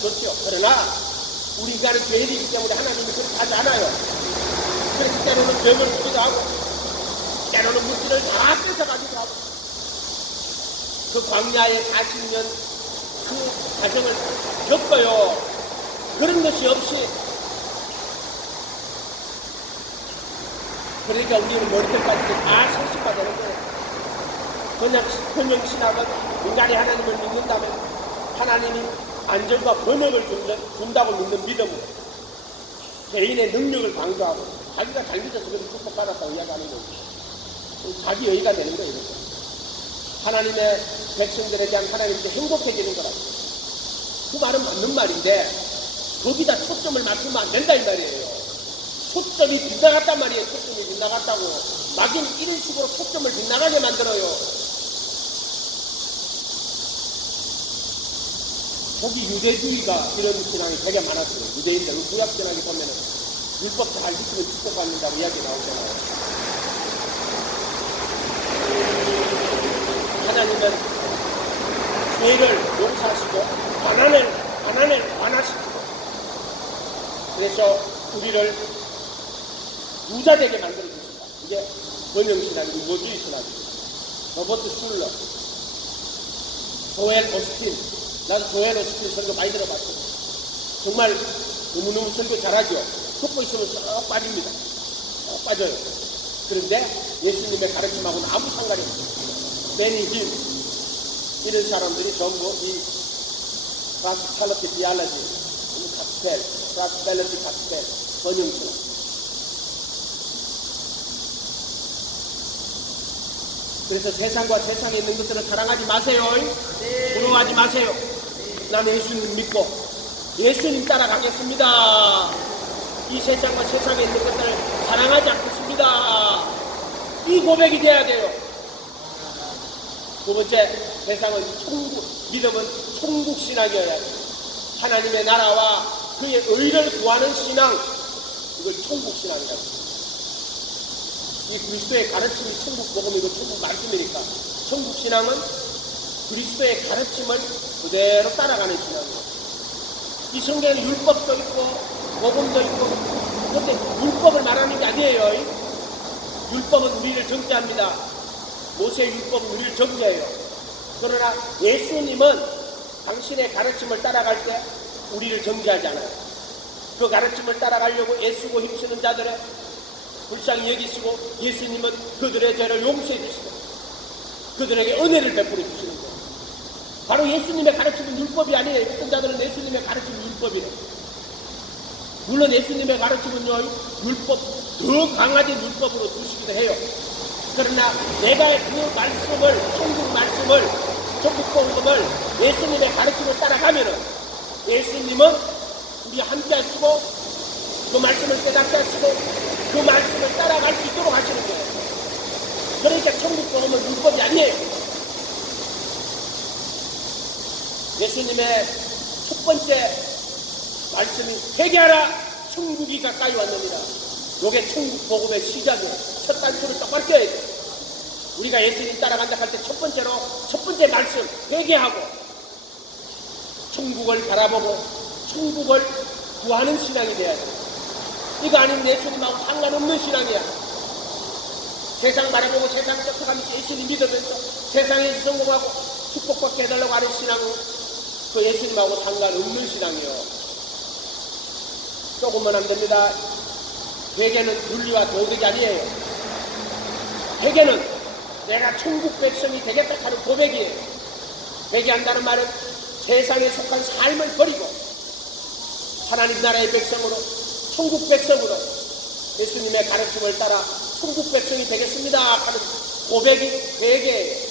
좋죠. 그러나 우리 인간은 죄인이기 때문에 하나님이 그렇게 하지 않아요. 그래서 때로는 병을 주기도 하고 때로는 물질을 다 뺏어가기도 하고 그 광야의 40년 그 과정을 겪어요. 그런 것이 없이 그러니까 우리는 머리털까지 다 설치가 되는 거예요. 그냥 신학은 인간이 하나님을 믿는다면 하나님이 안전과 번영을 준다고 믿는 믿음으로 개인의 능력을 강조하고 자기가 잘 믿어서 그런 축복받았다고 이야기하는 거죠. 자기 의의가 되는 거예요. 이렇게. 하나님의 백성들에 대한 하나님께 행복해지는 거라고. 그 말은 맞는 말인데 거기다 초점을 맞추면 안 된다 이 말이에요. 초점이 빗나갔단 말이에요. 초점이 빗나갔다고. 막인 이런 식으로 초점을 빗나가게 만들어요. 거기 유대주의가 이런 신앙이 되게 많았어요. 유대인들 구약 신앙에 보면은 율법 잘 지키면 축복받는다고 이야기 나오잖아요. 하나님은 죄를 용서하시고 가난을 완화시키고 그래서 우리를 부자 되게 만들어 주신다. 이게 번영신학이고 우주주의 신학이고 로버트 슐러, 조엘 오스틴, 나도 조엘 오스틴 설교 많이 들어봤어요. 정말 너무너무 설교 잘하죠. 듣고 있으면 쏙 빠집니다. 쏙 빠져요. 그런데 예수님의 가르침하고는 아무 상관이 없어요. 베니 힐 이런 사람들이 전부 이 프라스탈러티 디알러지, 가스펠, 프라스펠러티 가스펠, 번영신학. 그래서 세상과 세상에 있는 것들을 사랑하지 마세요. 부러워하지 마세요. 나는 예수님 믿고 예수님 따라가겠습니다. 이 세상과 세상에 있는 것들을 사랑하지 않겠습니다. 이 고백이 돼야 돼요. 두 번째, 세상은 믿음은 천국 신앙이어야 해요. 하나님의 나라와 그의 의를 구하는 신앙, 이걸 천국 신앙이라고 해요. 이 그리스도의 가르침이 천국 복음이고 천국 말씀이니까 천국 신앙은 그리스도의 가르침을 그대로 따라가는 신앙이에요. 이 성경에는 율법도 있고 복음도 있고 그런데 율법을 말하는 게 아니에요. 율법은 우리를 정죄합니다. 모세의 율법은 우리를 정죄해요. 그러나 예수님은 당신의 가르침을 따라갈 때 우리를 정죄하지 않아요. 그 가르침을 따라가려고 애쓰고 힘쓰는 자들의 불쌍히 여기시고 예수님은 그들의 죄를 용서해 주시고 그들에게 은혜를 베풀어 주시는 거예요. 바로 예수님의 가르침은 율법이 아니에요. 어떤 자들은 예수님의 가르침은 율법이래요. 물론 예수님의 가르침은요, 율법, 더 강화된 율법으로 주시기도 해요. 그러나 내가 그 말씀을, 천국 말씀을, 천국 복음을 예수님의 가르침을 따라가면은 예수님은 우리 함께 하시고 그 말씀을 깨닫게 하시고 그 말씀을 따라갈 수 있도록 하시는 거예요. 그러니까 천국 복음은 율법이 아니에요. 예수님의 첫 번째 말씀이 회개하라 천국이 가까이 왔느니라. 요게 천국 복음의 시작이에요. 첫 단추를 똑바로 껴야 돼요. 우리가 예수님 따라간다 할 때 첫 번째 말씀 회개하고 천국을 바라보고 천국을 구하는 신앙이 돼야 돼요. 이거 아니면 예수님하고 상관없는 신앙이야. 세상 바라보고 세상 쫓아가면서 예수님 믿으면서 세상에서 성공하고 축복받게 해달라고 하는 신앙은 그 예수님하고 상관없는 신앙이에요. 썩으면 안 됩니다. 회개는 윤리와 도덕이 아니에요. 회개는 내가 천국 백성이 되겠다 하는 고백이에요. 회개한다는 말은 세상에 속한 삶을 버리고 하나님 나라의 백성으로 천국 백성으로 예수님의 가르침을 따라 천국 백성이 되겠습니다 하는 고백이 회개예요.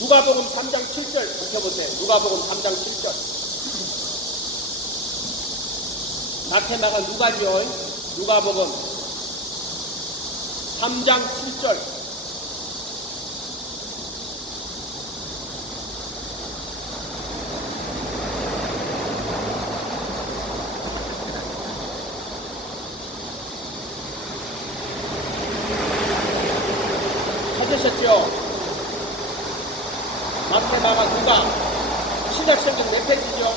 누가복음 3장 7절 보셔보세요. 누가복음 3장 7절. 마태마가 누가죠? 누가복음 3장 7절. 찾으셨죠? 마태마가 누가 시작 신약성경 몇 페이지죠?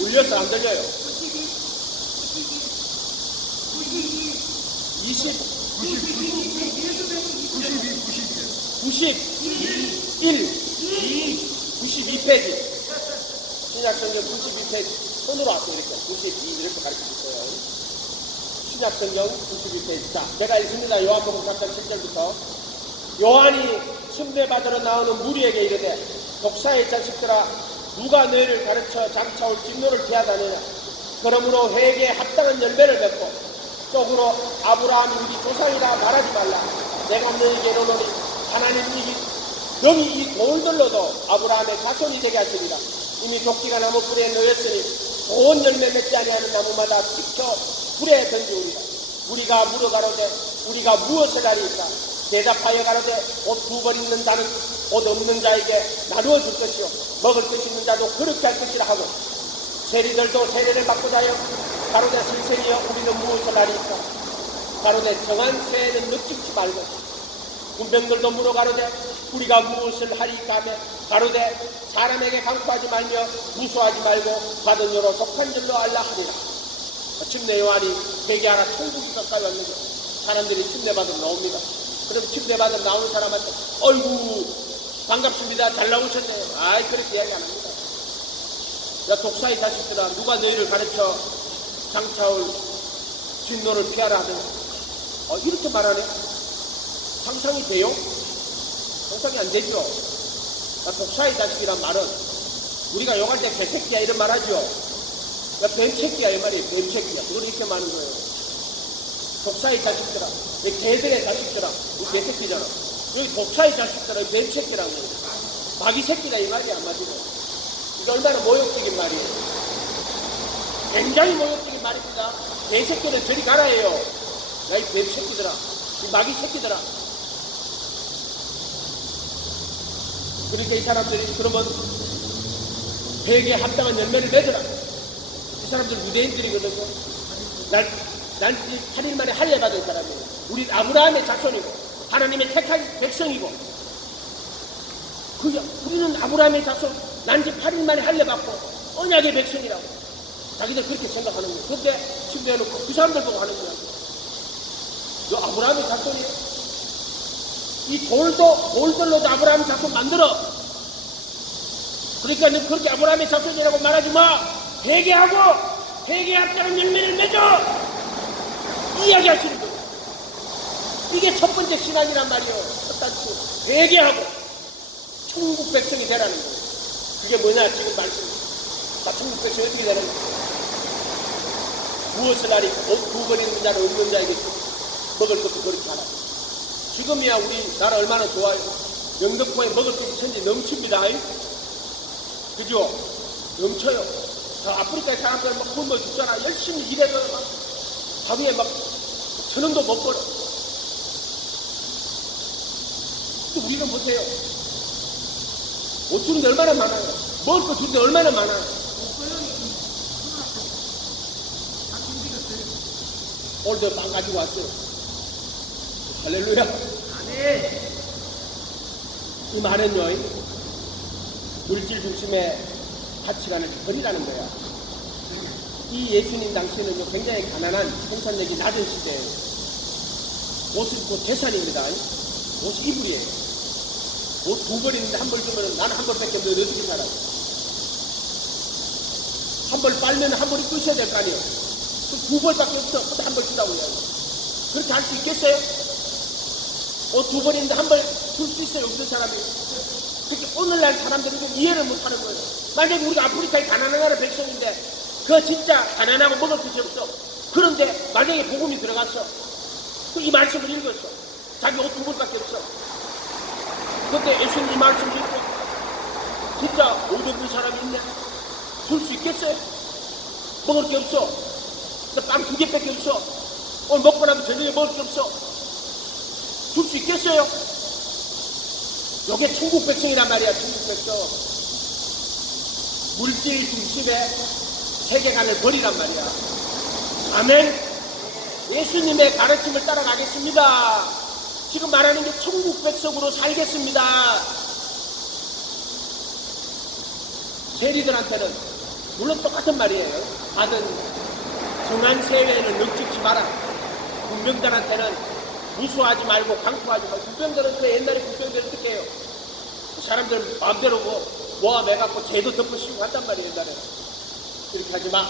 울려서 안 들려요. 91, 92페이지. 신약성경 92페이지. 손으로 왔어요. 이렇게 92 이렇게 가르쳐주세요. 신약성경 92페이지. 자, 제가 읽습니다. 요한복음 3장 7절부터. 요한이 숭배받으러 나오는 무리에게 이르되 독사의 자식들아 누가 너희를 가르쳐 장차올 진노를 피하다니냐. 그러므로 회개에 합당한 열매를 맺고 속으로 아브라함이 우리 조상이라 말하지 말라. 내가 너희에게 이르노니 하나님이 너희 이 돌들로도 아브라함의 자손이 되게 하시리라. 이미 도끼가 나무 불에 놓였으니 좋은 열매 맺지 아니하는 나무마다 찍혀 불에 던지우리라. 우리가 물어가로되 우리가 무엇을 하리까. 대답하여 가로되 옷 두 벌 있는 자는 옷 없는 자에게 나누어 줄 것이요 먹을 것 있는 자도 그렇게 할 것이라 하고 세리들도 세례를 받고자 하여 가로되 실세리여 우리는 무엇을 하리까. 가로되 정한 세에는 묻지 말고 군병들도 물어 가로되 우리가 무엇을 하리까 하며 가로되 사람에게 강구하지 말며 무수하지 말고 받은 여로 속한 줄로 알라 하리라. 침례 요한이 회개하라 천국이 가까이 왔는데 사람들이 침례받으러 나옵니다. 그럼 침례받으러 나오는 사람한테 어이구 반갑습니다 잘 나오셨네요. 아이 그렇게 이야기 안 합니다. 야 독사의 자식들아 누가 너희를 가르쳐 장차올 진노를 피하라 하더니 이렇게 말하네. 상상이 돼요? 상상이 안 되죠. 야, 독사의 자식이란 말은 우리가 욕할 때 개새끼야 이런 말 하죠. 야 뱀새끼야 이 말이에요. 뱀새끼야. 그걸 이렇게 말하는 거예요. 독사의 자식들아, 개들의 자식들아, 이 개새끼잖아. 여기 독사의 자식들아, 이 뱀새끼라고 해요. 마귀 새끼다 이 말이 안 맞으면. 이게 얼마나 모욕적인 말이에요. 굉장히 모욕적인 말입니다. 개새끼는 저리 가라 해요. 야, 이 뱀새끼들아, 이 마귀 새끼들아. 그러니까 이 사람들이 그러면 회개에 합당한 열매를 맺어라. 이 사람들 유대인들이거든요. 난 8일 만에 할례 받은 사람이에요. 우리 아브라함의 자손이고 하나님의 택한 백성이고 우리는 아브라함의 자손 난지 8일 만에 할례 받고 언약의 백성이라고 자기들 그렇게 생각하는 거예요. 그런데 침례해놓고 그 사람들 보고 하는 거야. 너 아브라함의 자손이에요? 이 돌들로도 아브라함의 자손 만들어. 그러니까 너 그렇게 아브라함의 자손이라고 말하지 마. 회개하고 회개에 합당한 열매를 맺어. 이야기하시는 거예요. 이게 첫 번째 신앙이란 말이에요. 첫 단추. 회개하고 천국 백성이 되라는 거예요. 그게 뭐냐 지금 말씀. 나 천국 백성이 어떻게 되는 거예요? 무엇을 하리? 옷 두 벌 있는 자는 없는 자에게 먹을 것도 그렇게 하라. 지금이야 우리나라 얼마나 좋아요. 영등포에 먹을 것이 천지 넘칩니다. 그죠? 넘쳐요. 저 아프리카의 사람들 막 굶어 죽잖아. 열심히 일해서 막 하루에 막 1,000원도 못 벌어. 또 우리는 보세요. 옷 주는데 얼마나 많아요. 먹을 거 주는데 얼마나 많아요. 오늘도 빵 가지고 왔어요. 할렐루야. 이 말은요, 물질 중심의 가치관을 버리라는 거야. 이 예수님 당시에는요, 굉장히 가난한 생산력이 낮은 시대예요. 옷은 곧 재산입니다. 옷이 이불이에요. 옷 두 벌 있는데 한 벌 주면 나는 한 벌밖에 없는데 어떻게 살아요? 한 벌 빨면 한 벌이 끝셔야 될 거 아니에요? 두 벌밖에 없어. 그것도 한 벌 주라고 해요. 그렇게 할 수 있겠어요? 옷 두 벌 있는데 한 벌 줄 수 있어요? 없는 사람이. 그렇게 오늘날 사람들은 이해를 못 하는 거예요. 만약에 우리가 아프리카의 가난한 나라 백성인데 그 진짜 가난하고 먹을 것이 없어. 그런데 만약에 복음이 들어갔어. 이 말씀을 읽었어. 자기 옷 두 벌밖에 없어. 그런데 예수님 이 말씀을 읽고 진짜 옷 없는 사람이 있네. 줄 수 있겠어요? 먹을 게 없어. 빵 두 개밖에 없어. 오늘 먹고 나면 저녁에 먹을 게 없어. 줄 수 있겠어요? 이게 천국 백성이란 말이야. 천국 백성. 물질 중심의 세계관을 버리란 말이야. 아멘. 예수님의 가르침을 따라가겠습니다. 지금 말하는 게 천국 백성으로 살겠습니다. 세리들한테는 물론 똑같은 말이에요. 받은 정한 세외에는 넉찍지 마라. 군병들한테는 무수하지 말고 강포하지 말고. 군병들은 그 옛날에 군병들은 어떻게 해요? 사람들 마음대로 모아매갖고 죄도 덮으시고 한단 말이에요. 옛날에 이렇게 하지 마.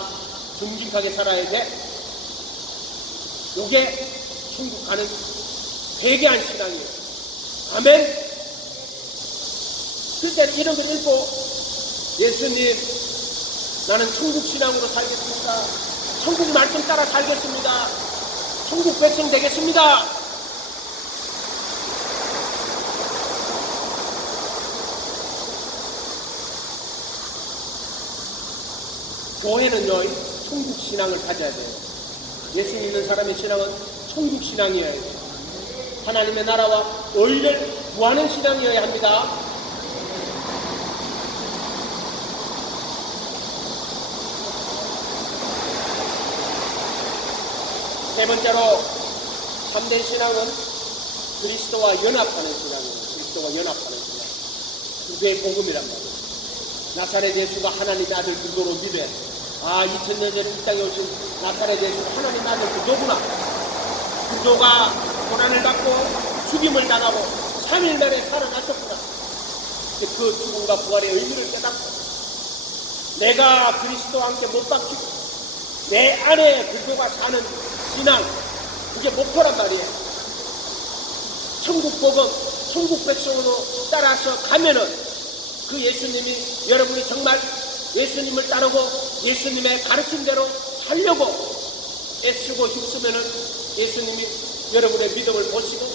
정직하게 살아야 돼. 요게 천국 가는 회개한 신앙이에요. 아멘. 그때 이런 걸 읽고 예수님 나는 천국 신앙으로 살겠습니다. 천국 말씀 따라 살겠습니다. 천국 백성 되겠습니다. 교회는요 천국 신앙을 가져야 돼요. 예수 믿는 사람의 신앙은 천국 신앙이어야 돼요. 하나님의 나라와 의를 구하는 신앙이어야 합니다. 세 번째로 참된 신앙은 그리스도와 연합하는 신앙이에요. 그리스도와 연합하는 신앙. 그게 복음이란 말이에요. 나사렛 예수가 하나님의 아들 그리스도로 믿어. 2000년 전에 이 땅에 오신 나사렛 예수가 하나님의 아들 그리스도구나. 그리스도가 고난을 받고 죽임을 당하고 3일 만에 살아나셨구나. 그 죽음과 부활의 의미를 깨닫고 내가 그리스도와 함께 못 박히고 내 안에 그리스도가 사는 신앙, 그게 목표란 말이에요. 천국 복음, 천국 백성으로 따라서 가면은 그 예수님이 여러분이 정말 예수님을 따르고 예수님의 가르침대로 살려고 애쓰고 힘쓰면은 예수님이 여러분의 믿음을 보시고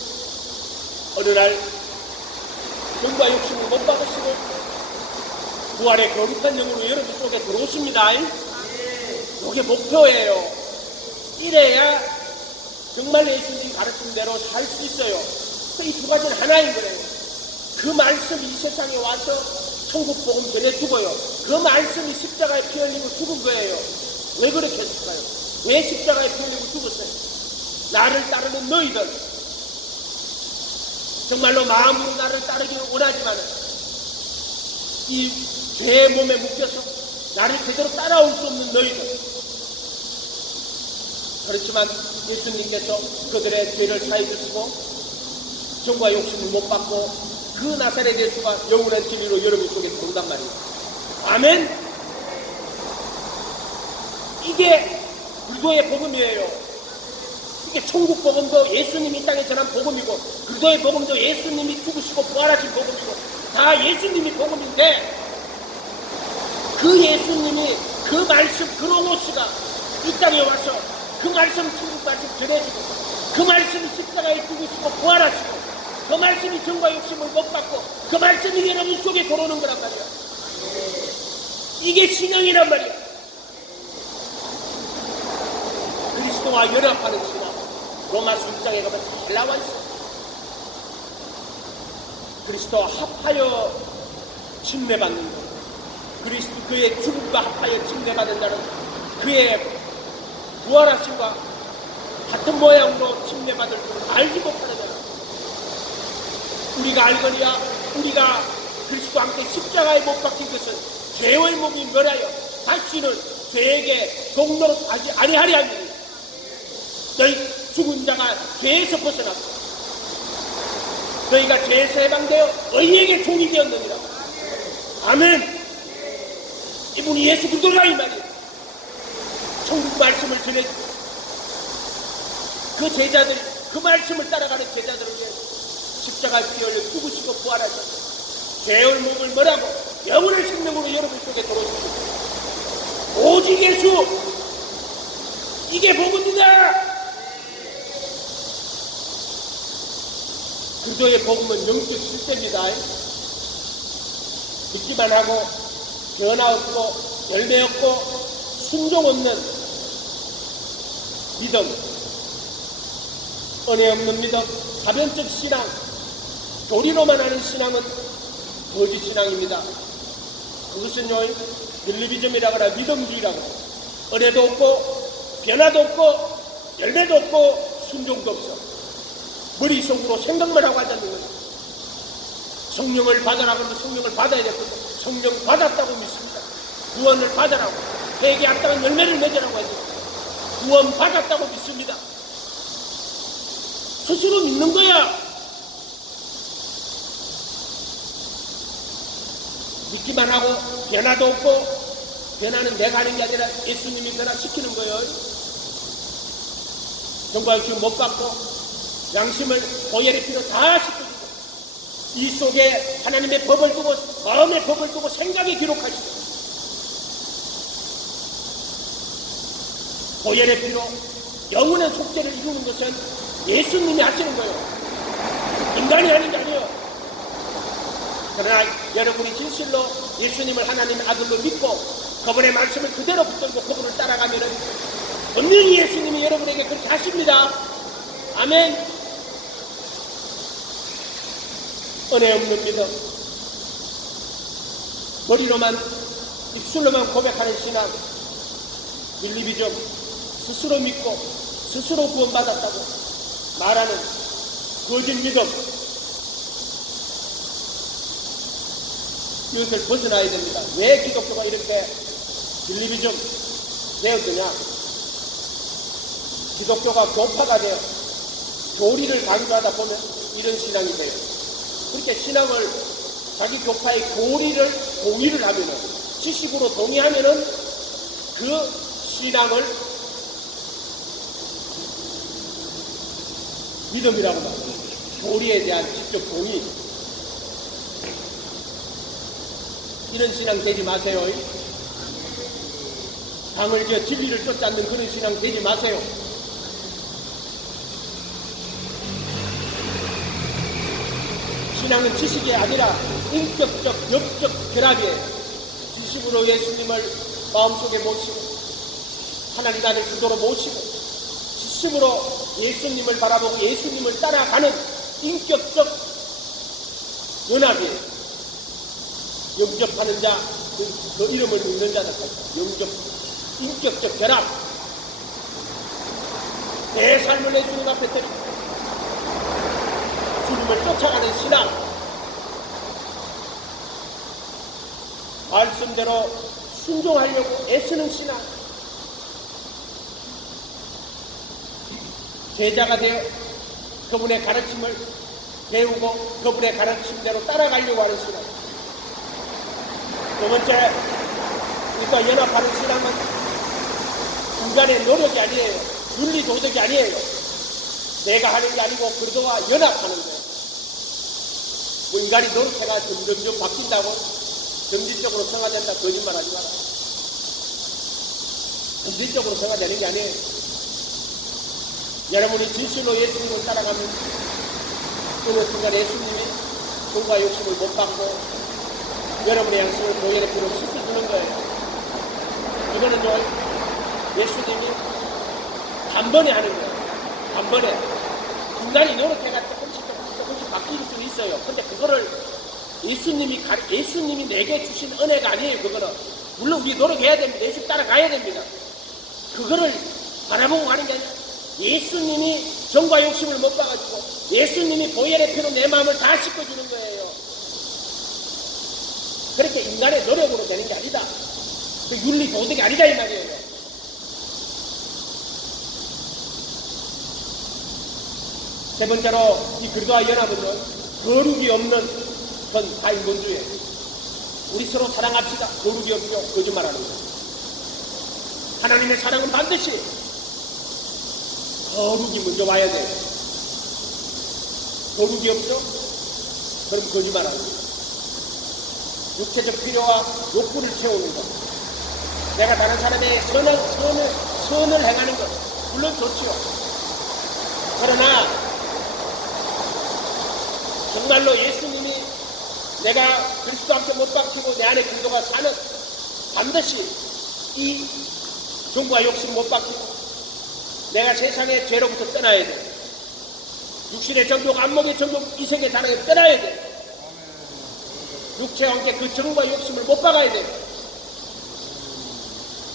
어느 날 돈과 욕심을 못 받으시고 부활의 거룩한 영으로 여러분 속에 들어오십니다. 이게 목표예요. 이래야 정말 예수님 가르침대로 살 수 있어요. 이 두 가지는 하나인 거예요. 그 말씀이 이 세상에 와서 천국 복음 전해주고요. 그 말씀이 십자가에 피 흘리고 죽은 거예요. 왜 그렇게 했을까요? 왜 십자가에 피 흘리고 죽었어요? 나를 따르는 너희들, 정말로 마음으로 나를 따르기를 원하지만 이 죄의 몸에 묶여서 나를 제대로 따라올 수 없는 너희들, 그렇지만 예수님께서 그들의 죄를 사해 주시고 정과 욕심을 못 받고 그 나사렛 예수가 영원한 진리로 여러분 속에 들어온단 말이에요. 아멘. 이게 그리스도의 복음이에요. 이게 천국 복음도 예수님이 이 땅에 전한 복음이고 그리스도의 복음도 예수님이 죽으시고 부활하신 복음이고 다 예수님이 복음인데 그 예수님이 그 말씀 그 로고스가 이 땅에 와서 그 말씀 천국 말씀 전해주고 그 말씀이 십자가에 죽으시고 부활하시고 그 말씀이 정과 욕심을 못 받고 그 말씀이 여러분 속에 들어오는 거란 말이야. 이게 신앙이란 말이야. 그리스도와 연합하는 신앙. 로마서 6장에 가면 잘 나와 있어. 그리스도와 합하여 침례받는 것. 그리스도 그의 죽음과 합하여 침례받는 자는 그의 부활하심과 같은 모양으로 침례받을 줄을 알지 못하는 자라. 우리가 알거니와 우리가 그리스도와 함께 십자가에 못 박힌 것은 죄의 몸이 멸하여 다시는 죄에게 종노릇하지 아니하리 함이니 너희 죽은 자가 죄에서 벗어났고 너희가 죄에서 해방되어 의에게 종이 되었느니라. 아멘. 이분이 예수 그리스도라 이 말이에요. 천국 말씀을 전해주고 그 제자들, 그 말씀을 따라가는 제자들을 위해 십자가에 피 흘려 죽으시고 부활하셔서 죄의 몸을 멀하고 영원한 생명으로 여러분 속에 들어오십니다. 오직 예수, 이게 복음이다. 그리스도의 복음은 영적 실제입니다. 믿기만 하고 변화 없고 열매 없고 순종 없는 믿음, 은혜 없는 믿음, 사변적 신앙, 교리로만 하는 신앙은 거짓 신앙입니다. 그것은요 릴리비즘이라고 하나 믿음주의라고 해요. 은혜도 없고 변화도 없고 열매도 없고 순종도 없어. 머릿속으로 생각만 하고 앉았는 거예요. 성령을 받으라고 하면 성령을 받아야 되거든요. 성령 받았다고 믿습니다. 구원을 받으라고, 회개에 합당한 열매를 맺으라고 하죠. 구원 받았다고 믿습니다. 스스로 믿는 거야. 믿기만 하고 변화도 없고, 변화는 내가 하는 게 아니라 예수님이 변화시키는 거예요. 정말 지금 못 받고 양심을 보혈의 피로 다 씻겨주고, 이 속에 하나님의 법을 두고, 마음의 법을 두고 생각에 기록하시고, 보혈의 피로 영원한 속죄를 이루는 것은 예수님이 하시는 거예요. 인간이 하는 게 아니에요. 그러나 여러분이 진실로 예수님을 하나님의 아들로 믿고 그분의 말씀을 그대로 붙들고 그분을 따라가면 분명히 예수님이 여러분에게 그렇게 하십니다. 아멘. 은혜 없는 믿음, 머리로만, 입술로만 고백하는 신앙, 빌리비즘, 스스로 믿고 스스로 구원받았다고 말하는 거짓 믿음, 이것을 벗어나야 됩니다. 왜 기독교가 이렇게 빌리비즘 되었느냐? 기독교가 교파가 되어 교리를 강조하다 보면 이런 신앙이 돼요. 그렇게 신앙을, 자기 교파의 교리를 동의를 하면은, 지식으로 동의하면은 그 신앙을 믿음이라고 말합니다. 교리에 대한 직접 동의. 이런 신앙 되지 마세요. 당을 지어 진리를 쫓지 않는 그런 신앙 되지 마세요. 신앙은 지식이 아니라 인격적, 영적 결합이에요. 지식으로 예수님을 마음속에 모시고, 하나님 아들 기도로 모시고, 지식으로 예수님을 바라보고 예수님을 따라가는 인격적 연합이에요. 영접하는 자, 그 이름을 믿는 자들, 영접, 인격적 결합. 내 삶을 예수님 앞에 드리고 주님을 쫓아가는 신앙, 말씀대로 순종하려고 애쓰는 신앙, 제자가 되어 그분의 가르침을 배우고 그분의 가르침대로 따라가려고 하는 신앙. 두 번째, 그러니까 연합하는 신앙은 인간의 노력이 아니에요. 윤리 도덕이 아니에요. 내가 하는 게 아니고 그리스도와 연합하는 거예요. 뭐 인간이 노력해가 점점 바뀐다고, 점진적으로 성화된다, 거짓말하지 마라. 점진적으로 성화되는 게 아니에요. 여러분이 진실로 예수님을 따라가면 어느 순간 예수님이 돈과 욕심을 못 받고 여러분의 양심을 보혈의 피로 씻어주는 거예요. 이거는 예수님이 단번에 하는 거예요. 단번에. 인간이 노력해가 조금씩 바뀔 수는 있어요. 근데 그거를 예수님이 내게 주신 은혜가 아니에요. 그거는. 물론 우리 노력해야 됩니다. 예수 따라가야 됩니다. 그거를 바라보고 가는 게 아니라 예수님이 정과 욕심을 못 봐가지고 예수님이 보혈의 피로 내 마음을 다 씻어주는 거예요. 그렇게 인간의 노력으로 되는 게 아니다. 그 윤리 도덕이 아니다 이 말이에요. 세 번째로 이 그리스도와 연합은 거룩이 없는 건 다인본주의예요. 우리 서로 사랑합시다. 거룩이 없죠. 거짓말하는 거예요. 하나님의 사랑은 반드시 거룩이 먼저 와야 돼요. 거룩이 없어? 그럼 거짓말하는 거예요. 육체적 필요와 욕구를 채우는 것, 내가 다른 사람에게 선을 행하는 것, 물론 좋지요. 그러나 정말로 예수님이 내가 그리스도 함께 못 박히고 내 안에 그리스도가 사는, 반드시 이 정과 욕심 못 박히고 내가 세상의 죄로부터 떠나야 돼. 육신의 정욕, 안목의 정욕, 이생의 자랑에 떠나야 돼. 육체와 함께 그 정과 욕심을 못 박아야 돼.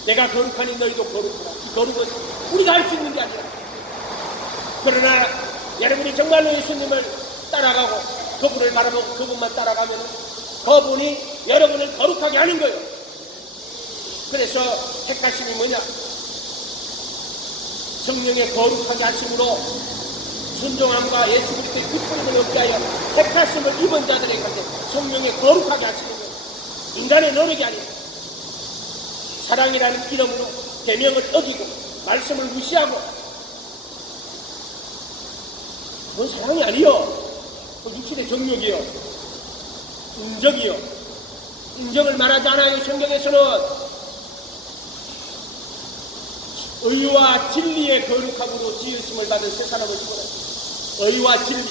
내가 거룩하니 너희도 거룩하라. 이 거룩은 우리가 할 수 있는 게 아니라, 그러나 여러분이 정말로 예수님을 따라가고 그분을 바라보고 그분만 따라가면 그분이 여러분을 거룩하게 하는 거예요. 그래서 택하심이 뭐냐? 성령의 거룩하게 하심으로 순종함과 예수 그리스도의 기쁨을 얻게 하여 택하심을 입은 자들에게 성령의 거룩하게 하시는 거예요. 인간의 노력이 아니라 사랑이라는 이름으로 계명을 어기고 말씀을 무시하고, 그건 사랑이 아니요. 그 육신의 정욕이요, 인정이요. 인정을 말하지 않아요. 성경에서는 의와 진리의 거룩함으로 지으심을 받은 새 사람을 지어라. 의와 진리.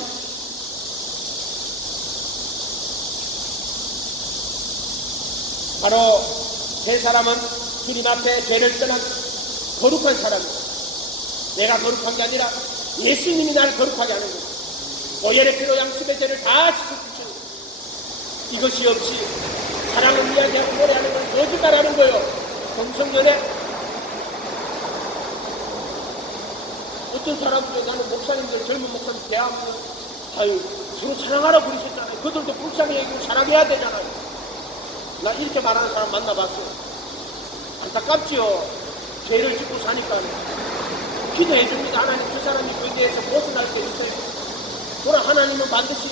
바로 새 사람은 주님 앞에 죄를 떠난 거룩한 사람이에요. 내가 거룩한 게 아니라 예수님이 나를 거룩하게 하는 거예요. 오열의 피로 양심의 죄를 다 씻어주시는 거예요. 이것이 없이 사랑을 이야기하고 노래하는 건 거짓말하는 거예요. 동성연애. 어떤 사람들이 나는 목사님들, 젊은 목사님 대하면 아유 서로 사랑하라고 그러셨잖아요. 그들도 불쌍히 사랑해야 되잖아요. 나 이렇게 말하는 사람 만나봤어요. 안타깝지요. 죄를 짓고 사니까 기도해 줍니다. 하나님 그 사람이 그 죄에서 벗어날 때 있어요. 그러나 하나님은 반드시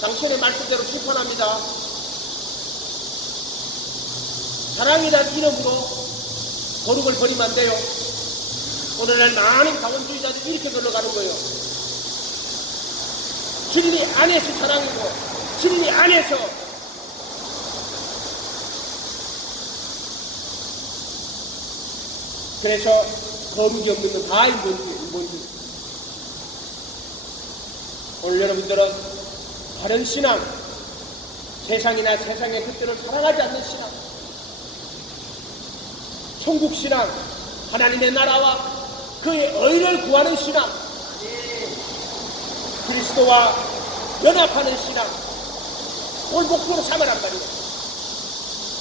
당신의 말씀대로 심판합니다. 사랑이라는 이름으로 거룩을 버리면 안 돼요. 오늘날 많은 다원주의자들이 이렇게 걸어가는 거예요. 진리 안에서 사랑이고 진리 안에서 그래서 거룩이 없는 건 다 인본주의. 오늘 여러분들은 다른 신앙, 세상이나 세상의 것들을 사랑하지 않는 신앙, 천국 신앙, 하나님의 나라와 그의 의를 구하는 신앙, 그리스도와 연합하는 신앙, 그걸 목표로 삼으란 말이에요.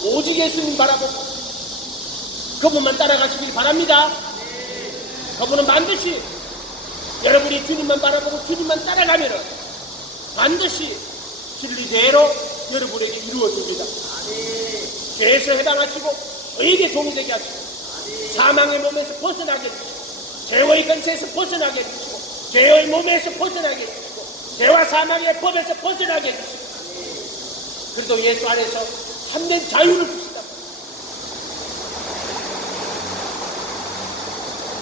오직 예수님 바라보고 그분만 따라가시길 바랍니다. 그분은 반드시 여러분이 주님만 바라보고 주님만 따라가면 반드시 진리대로 여러분에게 이루어집니다. 죄에서 해방하시고 의에게 종이 되게 하시고 사망의 몸에서 벗어나게 해주시고 죄의 권세에서 벗어나게 해주시고 죄의 몸에서 벗어나게 해주시고 죄와 사망의 법에서 벗어나게 해주시고 그래도 예수 안에서 참된 자유를 주신다.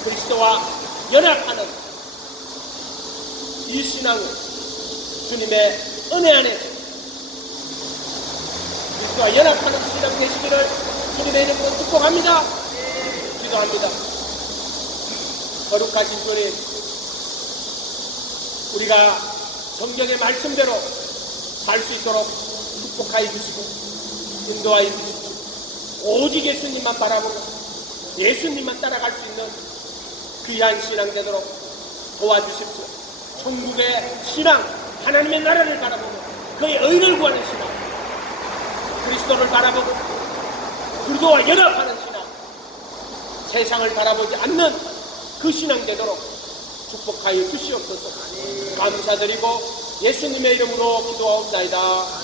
그리스도와 연합하는 이 신앙은 주님의 은혜 안에서 그리스도와 연합하는 신앙 되시기를 주님의 이름으로 축복합니다. 기도합니다. 거룩하신 주님, 우리가 성경의 말씀대로 살 수 있도록 축복하여 주시고 인도하여 주시고 오직 예수님만 바라보고 예수님만 따라갈 수 있는 귀한 신앙 되도록 도와주십시오. 천국의 신앙, 하나님의 나라를 바라보고 그의 의를 구하는 신앙, 그리스도를 바라보고 그리스도와 연합하는 신앙, 세상을 바라보지 않는 그 신앙 되도록 축복하여 주시옵소서. 감사드리고 예수님의 이름으로 기도하옵나이다.